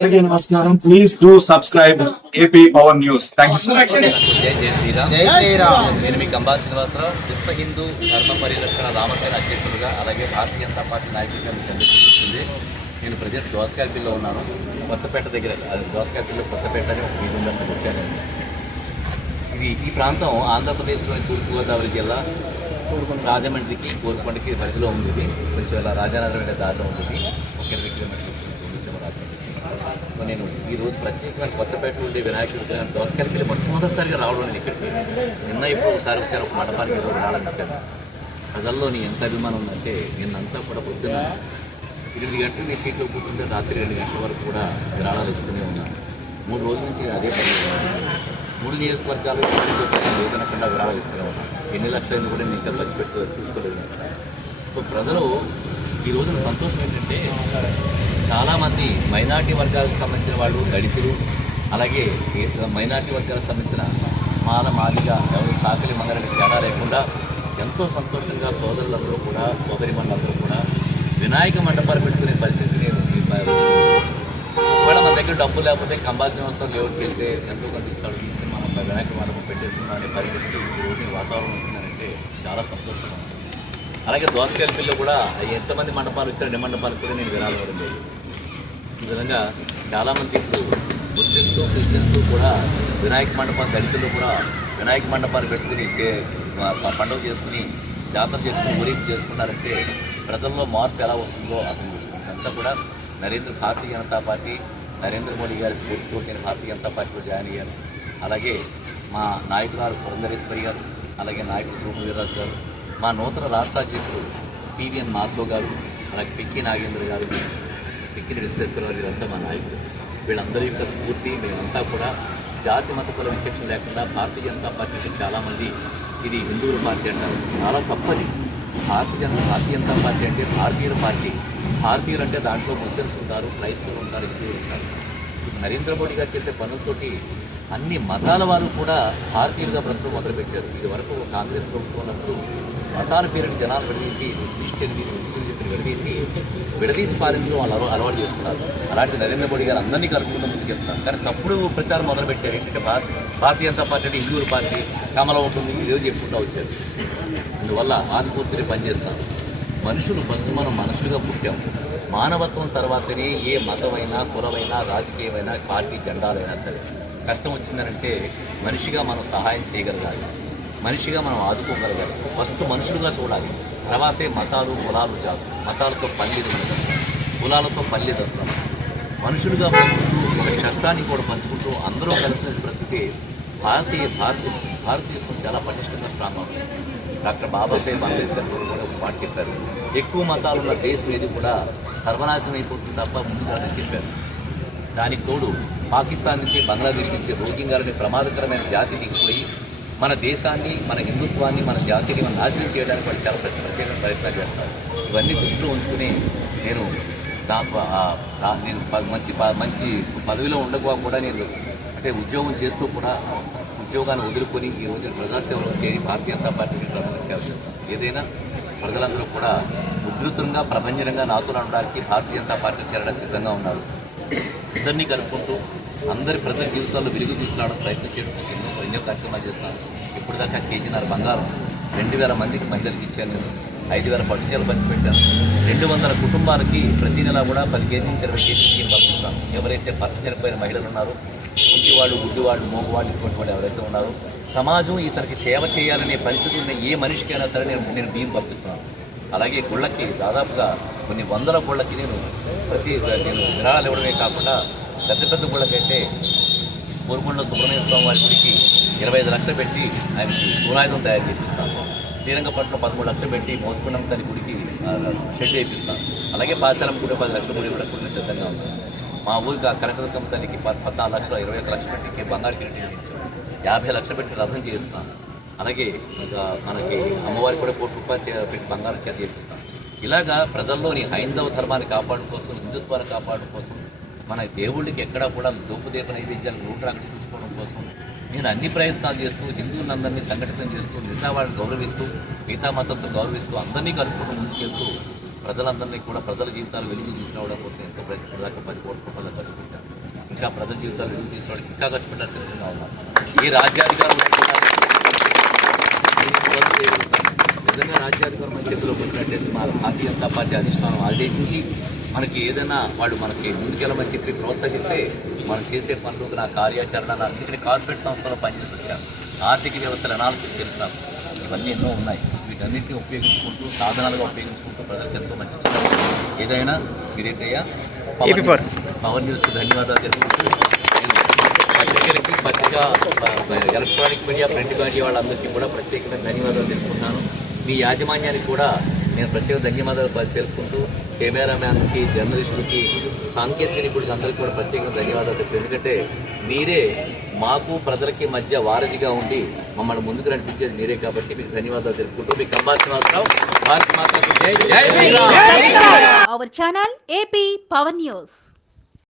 అందరికీ నమస్కారం. Please do subscribe AP power news thank you so much జై జై శ్రీరామ్. జై శ్రీరామ్. నేను మీ కంబా శ్రీనివాసరావు విశ్వ హిందూ ధర్మ పరిరక్షణ రామసేన అధ్యక్షులుగా అలాగే భారతీయ జనతా పార్టీ నాయకుడిగా మీకు కనిపిస్తుంది నేను ప్రజెంట్ దోసకాయపల్లిలో ఉన్నాను. కొత్తపేట దగ్గర అది దోసకాయపల్లిలో కొత్తపేట అని ఒక వీధి ఉందని వచ్చాను ఇది ఈ ప్రాంతం ఆంధ్రప్రదేశ్లోని తూర్పుగోదావరి జిల్లా రాజమండ్రికి కోరుకొండకి మధ్యలో ఉంది ఇది. కొంచెం ఇలా రాజానగరం వెళ్ళే దారిలో ఉంది. ఒక ఇరవై కిలోమీటర్ల కొంచెం ఉంది శివ రాజమండ్రి సో నేను ఈ రోజు ప్రత్యేకమైన కొత్తపేట ఉండే వినాయకుడి విగ్రహం దోసకాయలకి వెళ్ళి మొట్టమొదటిసారిగా రావడం నేను ఇక్కడికి నిన్న ఇప్పుడు ఒకసారి వచ్చాను ఒక మండపానికి ఏదో రావాలనిచ్చాను ప్రజల్లోని ఎంత అభిమానం ఉందంటే నిన్నంతా కూడా పొద్దున ఎనిమిది గంటలు నీ సీట్లో కూర్చుంటే రాత్రి రెండు గంటల వరకు కూడా విరాళాలు ఇస్తూనే ఉన్నాను. మూడు రోజుల నుంచి అదే పని మూడు నియోజకవర్గాలు లేదనకుండా విరాళాలు ఇస్తూనే ఉన్నాను. ఎన్ని లక్షలైంది కూడా నేను ఇంకా ఖర్చు పెట్టు చూసుకోలేదు. సో ప్రజలు ఈ రోజున సంతోషం ఏంటంటే చాలామంది మైనార్టీ వర్గాలకు సంబంధించిన వాళ్ళు దళితులు అలాగే మైనార్టీ వర్గాలకు సంబంధించిన మాల మాదిగా ఎవరు సాకలి మందరికి తేడా లేకుండా ఎంతో సంతోషంగా సోదరులందరూ కూడా సోదరి మండలందరూ కూడా వినాయక మండపాలు పెట్టుకునే పరిస్థితి నేను ఈ ఒకవేళ మన దగ్గర డబ్బు లేకపోతే కంబాల్సిన అవసరం ఎవరికి వెళ్తే ఎంతో కొంత ఇస్తాడు తీసుకుని మనం వినాయక మండపం పెట్టేసుకున్నాం అనే పరిస్థితి ఈరోజు వాతావరణం వచ్చిందంటే చాలా సంతోషంగా ఉంది. అలాగే దోసకాయల పిల్లలు కూడా ఎంతమంది మండపాలు వచ్చారు ఎన్ని మండపాలు కూడా నేను వినాలి ఇవ్వడం లేదు. ఈ విధంగా చాలామంది ఇప్పుడు ముస్లిమ్స్ క్రిస్టియన్స్ కూడా వినాయక మండపం దళితులు కూడా వినాయక మండపాలు పెట్టుకుని పండుగ చేసుకుని జాతర చేసుకుని ఊరేపు చేసుకున్నారంటే ప్రజల్లో మార్పు ఎలా వస్తుందో అర్థం చూసుకుంటే అంతా కూడా నరేంద్ర భారతీయ జనతా పార్టీ నరేంద్ర మోడీ గారి స్ఫూర్తితో నేను భారతీయ జనతా పార్టీలో జాయిన్ అయ్యాను అలాగే మా నాయకురాలు పురంధరేశ్వరి గారు అలాగే నాయకుడు సోమవీర్రాజు గారు మా నూతన రాష్ట్ర అధ్యక్షుడు పివిఎన్ మాధవ్ గారు అలాగే పిక్కి నాగేంద్ర గారు పిక్కిని విశ్వేశ్వరరావు వీళ్ళంతా మా నాయకుడు వీళ్ళందరి యొక్క స్ఫూర్తి మేమంతా కూడా జాతి మత కుల విచక్షణ లేకుండా భారతీయ జనతా పార్టీకి చాలామంది ఇది హిందువుల పార్టీ అంటారు. చాలా తప్పది. భారతీయ జనతా భారతీయ జనతా పార్టీ అంటే భారతీయుల పార్టీ. భారతీయులు అంటే దాంట్లో ముస్లిమ్స్ ఉంటారు క్రైస్తవులు ఉంటారు హిందువులు ఉంటారు. నరేంద్ర మోడీ గారు చేసే పనులతోటి అన్ని మతాల వారు కూడా భారతీయులుగా బ్రతకడం మొదలుపెట్టారు. ఇది వరకు కాంగ్రెస్ ప్రభుత్వం ఉన్నప్పుడు మతాల పేరుని జనాలు విడదీసి క్రిస్టియన్ ముస్లిం విడదీసి విడదీసి పాలించడం వాళ్ళు అలవాటు చేసుకున్నారు. అలాంటి నరేంద్ర మోడీ గారు అందరినీ కలుపుకుంటూ ముందుకు కానీ తప్పుడు ప్రచారం మొదలుపెట్టారు. ఏంటంటే భారత భారతీయ జనతా పార్టీ అంటే హిందువుల పార్టీ కమలం ఉంటుంది ఇదే చెప్పుకుంటూ వచ్చారు. అందువల్ల ఆస్ఫూర్తిని పనిచేస్తాం మనుషులు ఫస్ట్ మనం మనుషులుగా పుట్టాము మానవత్వం తర్వాతనే ఏ మతమైనా కులమైనా రాజకీయమైనా పార్టీ జెండాలైనా సరే కష్టం వచ్చిందనంటే మనిషిగా మనం సహాయం చేయగలగాలి. మనిషిగా మనం ఆదుకోగలగాలి. ఫస్ట్ మనుషులుగా చూడాలి. తర్వాతే మతాలు కులాలు జాలు మతాలతో పల్లి కులాలతో పల్లి దసరా. మనుషులుగా బ్రతుకుతూ ఒక కష్టాన్ని కూడా పంచుకుంటూ అందరూ కలిసిన బ్రతికే భారతీయ భారత భారతదేశం చాలా పటిష్టంగా స్ట్రాంగ్ ఉంది డాక్టర్ బాబాసాహెబ్ అంబేద్కర్ గారు కూడా ఒక మాట చెప్పారు. ఎక్కువ మతాలు ఉన్న దేశం ఏది కూడా సర్వనాశనం అయిపోతుంది తప్ప ముందుగానే చెప్పారు. దానికి తోడు పాకిస్తాన్ నుంచి బంగ్లాదేశ్ నుంచి రోహింగ్యాలని ప్రమాదకరమైన జాతి దిగిపోయి మన దేశాన్ని మన హిందుత్వాన్ని మన జాతిని మనం నాశనం చేయడానికి వాళ్ళు చాలా ప్రతి ప్రత్యేక ప్రయత్నాలు చేస్తారు ఇవన్నీ దృష్టిలో ఉంచుకుని నేను నాకు నేను ప- మంచి ప- మంచి పదవిలో ఉండగా కూడా నేను అంటే ఉద్యోగం చేస్తూ కూడా ఉద్యోగాన్ని వదులుకొని ఈ రోజు ప్రజాసేవలో చేరి భారతీయ జనతా పార్టీకి సేవ చేస్తాను ఏదైనా ప్రజలందరూ కూడా ఉధృతంగా ప్రభంజనంగా నాతో ఉండడానికి భారతీయ జనతా పార్టీ చేరడానికి సిద్ధంగా ఉన్నారు. అందరినీ కలుపుకుంటూ అందరి ప్రజల జీవితాల్లో వెలుగు తీసుకురావడం ప్రయత్నం చేయడం ఎన్నో ఎన్నో కార్యక్రమాలు చేస్తున్నాను ఇప్పటిదాకా కేజీన్నర బంగారం రెండు వేల మందికి మహిళలకు ఇచ్చాను నేను. ఐదు వేల పట్టుచీలు పంచిపెట్టాను. రెండు వందల కుటుంబాలకి ప్రతి నెల కూడా పది కేజీ నుంచి ఇరవై కేజీ బియ్యం పంపిస్తాను. ఎవరైతే భర్త చనిపోయిన మహిళలు ఉన్నారో గుడ్డివాళ్ళు గుడ్డివాళ్ళు మోగవాళ్ళు ఇటువంటి వాళ్ళు ఎవరైతే ఉన్నారో సమాజం ఇతనికి సేవ చేయాలనే పరిస్థితి ఉన్న ఏ మనిషికైనా సరే నేను నేను బియ్యం పంపిస్తున్నాను. అలాగే గుళ్ళకి దాదాపుగా కొన్ని వందల కోళ్ళకి నేను ప్రతి నేను విరాళాలు ఇవ్వడమే కాకుండా పెద్ద పెద్ద కోళ్ళకైతే కోరుకొండ సుబ్రహ్మణ్య స్వామి వారి గుడికి ఇరవై ఐదు లక్షలు పెట్టి ఆయనకి సూరాయుధం తయారు చేపిస్తాను. శ్రీరంగపట్నం పదమూడు లక్షలు పెట్టి మోత్కుండం తన గుడికి షెడ్ వేయిస్తాను అలాగే పాశాలం గుడి పది లక్షల గుడి కూడా కొన్ని సిద్ధంగా ఉంది. మా ఊరికి కనకదుర్గం తల్లికి పద్ పద్నాలుగు లక్షలు ఇరవై ఒక లక్షలు పెట్టి బంగారు కిరీటం ఇచ్చాను యాభై లక్షలు పెట్టి రథం చేయిస్తాను. అలాగే ఇంకా మనకి అమ్మవారికి కూడా కోటి రూపాయలు చే- పెట్టి బంగారం చేత చేపిస్తాం ఇలాగా ప్రజల్లోని హైందవ ధర్మాన్ని కాపాడడం కోసం హిందుత్వాన్ని కాపాడడం కోసం మన దేవుళ్ళకి ఎక్కడా కూడా దూపదీప నైవేద్యాలు రూట్ రాకుండా చూసుకోవడం కోసం నేను అన్ని ప్రయత్నాలు చేస్తూ హిందువులందరినీ సంఘటితం చేస్తూ మిగతా వాళ్ళని గౌరవిస్తూ మిగతా మతంతో గౌరవిస్తూ అందరినీ కలుపుకుంటూ ముందుకెళ్తూ ప్రజలందరినీ కూడా ప్రజల జీవితాలు వెలుగు తీసుకురావడం కోసం ఎంతో ప్రయత్నం దాకా పది కోట్ల రూపాయలు ఖర్చు పెట్టాను ఇంకా ప్రజల జీవితాలు వెలుగు తీసుకోవడానికి ఇంకా ఖర్చు పెట్టాల్సిన సిద్ధంగా ఉన్నాం. ఈ రాజ్యాధికారులు నిజంగా రాజ్యాధికారం మన చేతిలోకి వచ్చినట్టయితే మన భారతీయ జనతా పార్టీ అధిష్టానం ఆదేశించి మనకి ఏదైనా వాళ్ళు మనకి ముందుకెళ్ళమని చెప్పి ప్రోత్సహిస్తే మనం చేసే పనులు నా కార్యాచరణ నా ఇక్కడ కార్పొరేట్ సంస్థలో పనిచేసి వచ్చాను ఆర్థిక వ్యవస్థల అనాలిసిస్ తెలిసిన ఇవన్నీ ఎన్నో ఉన్నాయి. వీటన్నిటిని ఉపయోగించుకుంటూ సాధనాలుగా ఉపయోగించుకుంటూ ప్రజలకు ఎంతో మంచి. ఏదైనా మీరేంటయ్యా? పవర్ న్యూస్ పవర్ న్యూస్కి ధన్యవాదాలు తెలుపుకుంటూ పత్రికలకి పత్రిక ఎలక్ట్రానిక్ మీడియా ప్రింట్ మీడియా వాళ్ళందరికీ కూడా ప్రత్యేకంగా ధన్యవాదాలు తెలుపుకుంటాను మీ యాజమాన్యానికి కూడా నేను ప్రత్యేక ధన్యవాదాలు తెలుపుకుంటూ కెమెరామ్యాన్కి జర్నలిస్టులకి సాంకేతిక నిపుణులకి అందరికీ కూడా ప్రత్యేకంగా ధన్యవాదాలు తెలుపు ఎందుకంటే మీరే మాకు ప్రజలకి మధ్య వారధిగా ఉండి మమ్మల్ని ముందుకు నడిపించేది మీరే కాబట్టి మీకు ధన్యవాదాలు తెలుపుకుంటూ మీకు భారత Our channel AP Power News.